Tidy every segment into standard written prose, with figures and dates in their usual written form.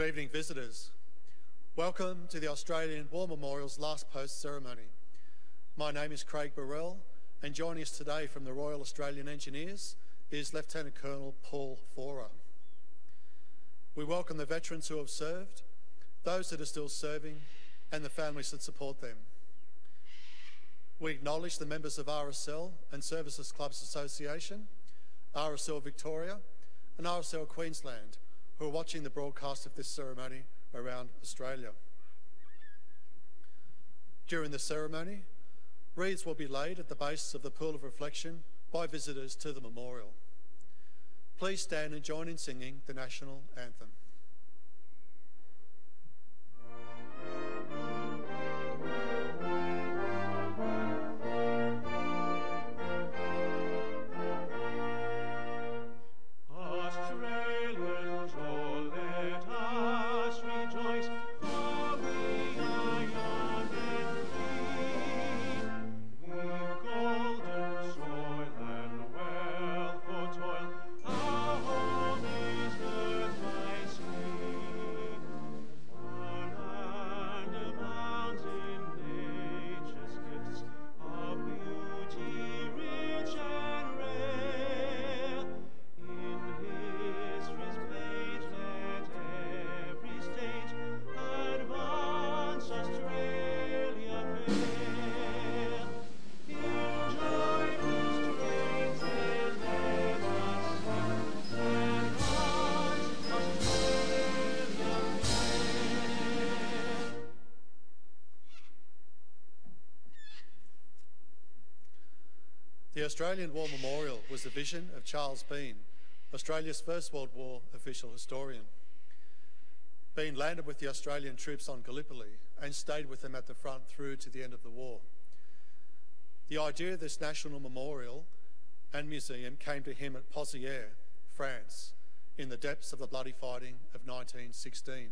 Good evening, visitors. Welcome to the Australian War Memorial's last post ceremony. My name is Craig Burrell, and joining us today from the Royal Australian Engineers is Lieutenant Colonel Paul Forer. We welcome the veterans who have served, those that are still serving, and the families that support them. We acknowledge the members of RSL and Services Clubs Association, RSL Victoria, and RSL Queensland, who are watching the broadcast of this ceremony around Australia. During the ceremony, wreaths will be laid at the base of the pool of reflection by visitors to the memorial. Please stand and join in singing the National Anthem. The Australian War Memorial was the vision of Charles Bean, Australia's First World War official historian. Bean landed with the Australian troops on Gallipoli and stayed with them at the front through to the end of the war. The idea of this national memorial and museum came to him at Pozières, France, in the depths of the bloody fighting of 1916.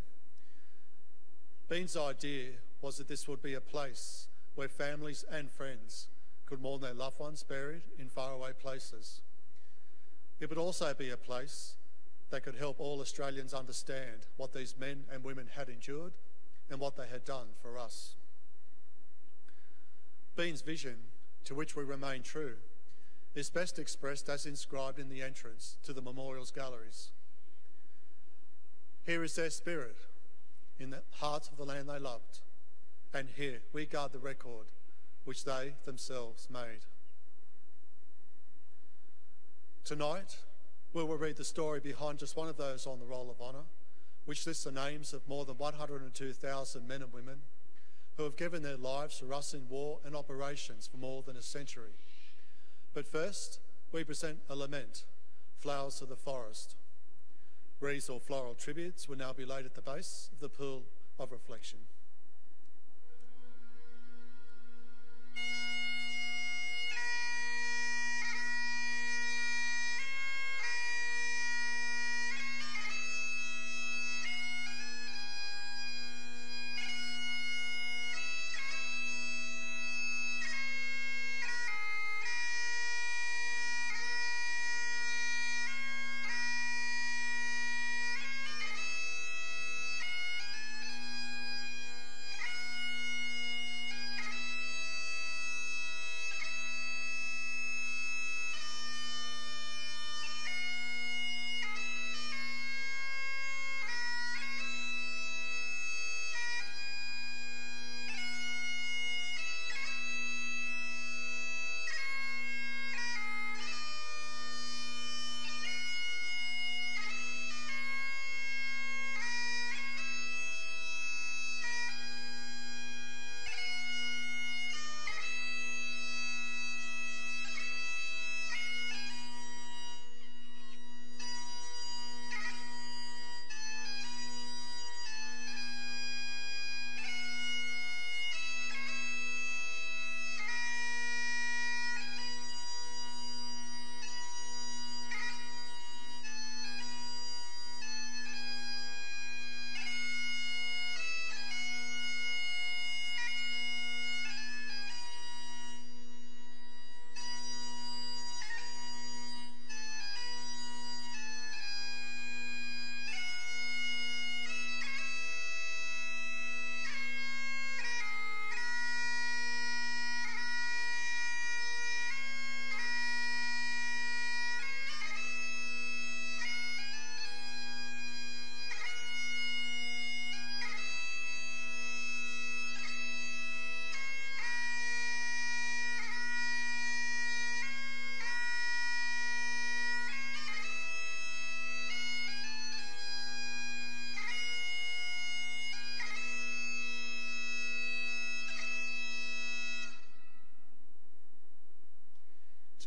Bean's idea was that this would be a place where families and friends could mourn their loved ones buried in faraway places. It would also be a place that could help all Australians understand what these men and women had endured and what they had done for us. Bean's vision, to which we remain true, is best expressed as inscribed in the entrance to the memorial's galleries. Here is their spirit, in the heart of the land they loved, and here we guard the record which they themselves made. Tonight, we will read the story behind just one of those on the Roll of Honour, which lists the names of more than 102,000 men and women who have given their lives for us in war and operations for more than a century. But first, we present a lament, Flowers of the Forest. Wreaths or floral tributes will now be laid at the base of the pool of reflection.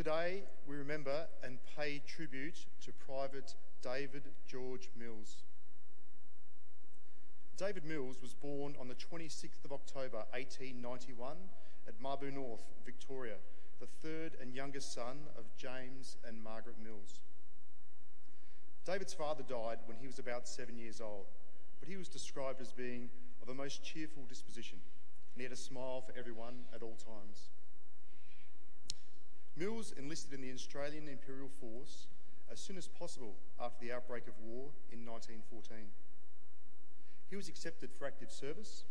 Today, we remember and pay tribute to Private David George Mills. David Mills was born on the 26th of October 1891 at Marbu North, Victoria, the third and youngest son of James and Margaret Mills. David's father died when he was about 7 years old, but he was described as being of a most cheerful disposition, and he had a smile for everyone at all times. Mills enlisted in the Australian Imperial Force as soon as possible after the outbreak of war in 1914. He was accepted for active service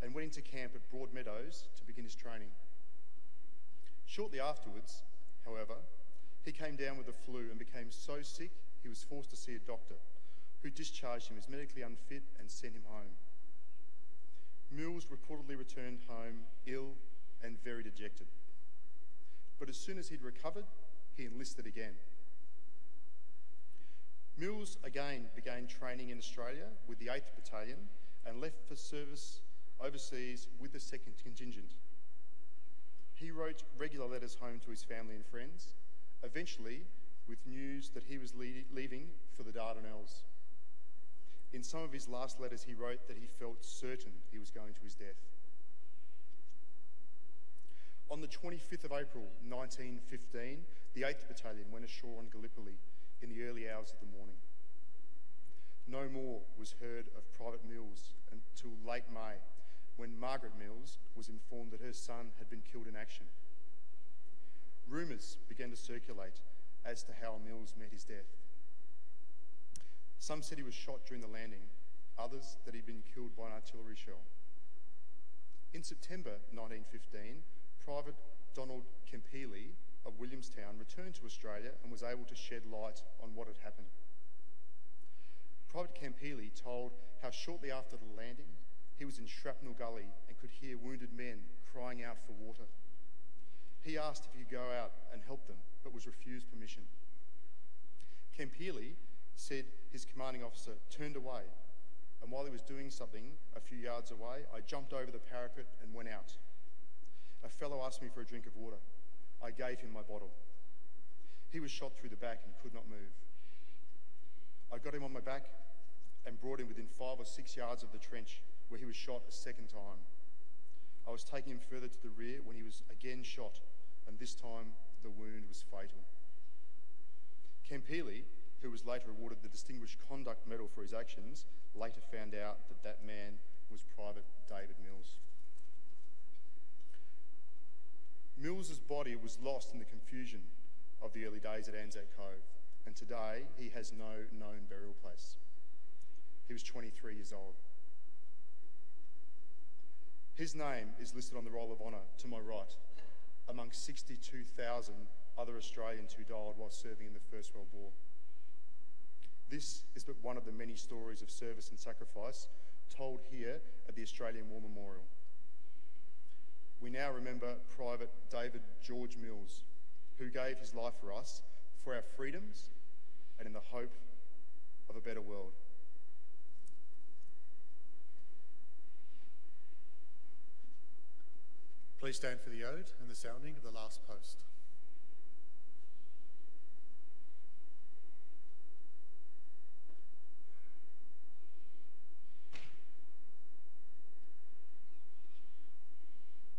and went into camp at Broadmeadows to begin his training. Shortly afterwards, however, he came down with the flu and became so sick he was forced to see a doctor, who discharged him as medically unfit and sent him home. Mills reportedly returned home ill and very dejected. But as soon as he'd recovered, he enlisted again. Mills again began training in Australia with the 8th Battalion and left for service overseas with the 2nd Contingent. He wrote regular letters home to his family and friends, eventually with news that he was leaving for the Dardanelles. In some of his last letters, he wrote that he felt certain he was going to his death. On the 25th of April 1915, the 8th Battalion went ashore on Gallipoli in the early hours of the morning. No more was heard of Private Mills until late May, when Margaret Mills was informed that her son had been killed in action. Rumours began to circulate as to how Mills met his death. Some said he was shot during the landing, others that he'd been killed by an artillery shell. In September 1915, Private Donald Kempheely of Williamstown returned to Australia and was able to shed light on what had happened. Private Kempheely told how shortly after the landing, he was in Shrapnel Gully and could hear wounded men crying out for water. He asked if he could go out and help them, but was refused permission. Kempheely said his commanding officer turned away, and while he was doing something a few yards away, I jumped over the parapet and went out. A fellow asked me for a drink of water. I gave him my bottle. He was shot through the back and could not move. I got him on my back and brought him within 5 or 6 yards of the trench, where he was shot a second time. I was taking him further to the rear when he was again shot, and this time the wound was fatal. Kempheely, who was later awarded the Distinguished Conduct Medal for his actions, later found out that that man was Private David Mills. Mills's body was lost in the confusion of the early days at Anzac Cove, and today he has no known burial place. He was 23 years old. His name is listed on the Roll of Honour to my right, amongst 62,000 other Australians who died while serving in the First World War. This is but one of the many stories of service and sacrifice told here at the Australian War Memorial. We now remember Private David George Mills, who gave his life for us, for our freedoms, and in the hope of a better world. Please stand for the ode and the sounding of the last post.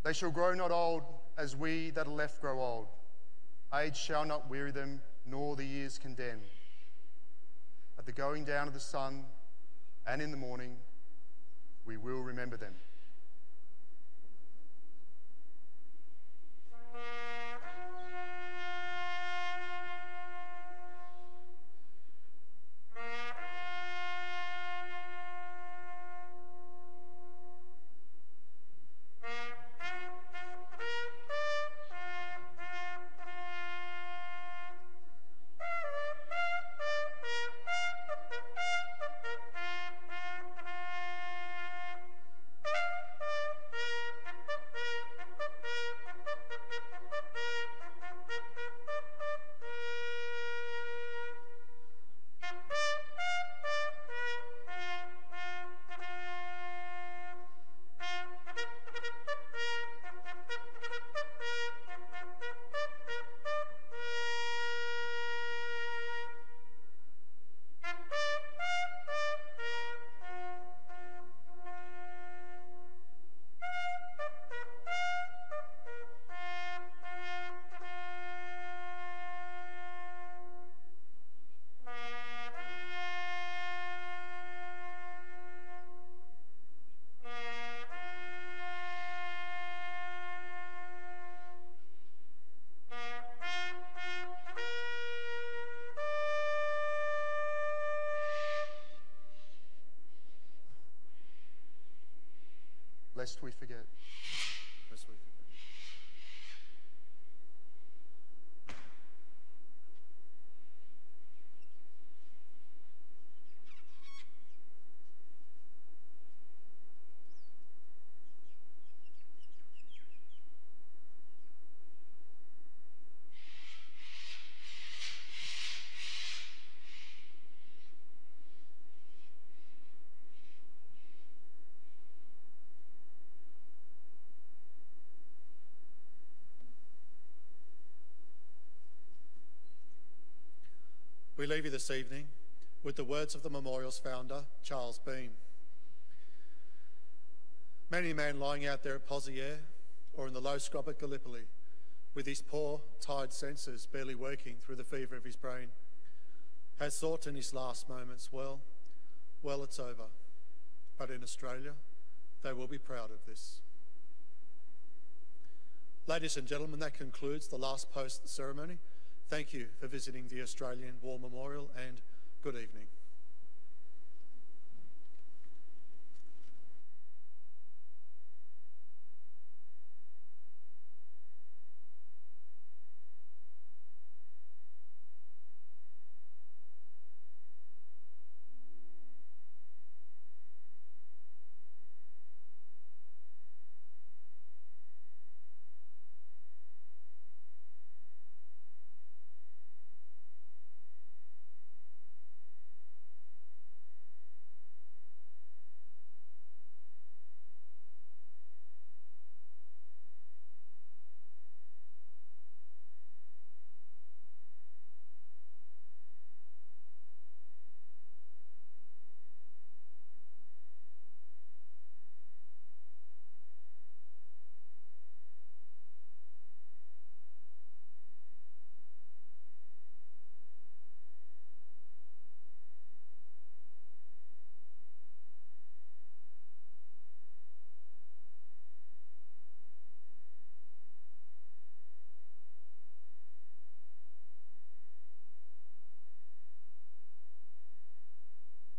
They shall grow not old as we that are left grow old. Age shall not weary them, nor the years condemn. At the going down of the sun and in the morning, we will remember them. lest we forget. Lest we forget. We leave you this evening with the words of the memorial's founder, Charles Bean. Many a man lying out there at Pozieres or in the low scrub at Gallipoli, with his poor, tired senses barely working through the fever of his brain, has thought in his last moments, well, it's over. But in Australia, they will be proud of this. Ladies and gentlemen, that concludes the last post ceremony. Thank you for visiting the Australian War Memorial and good evening.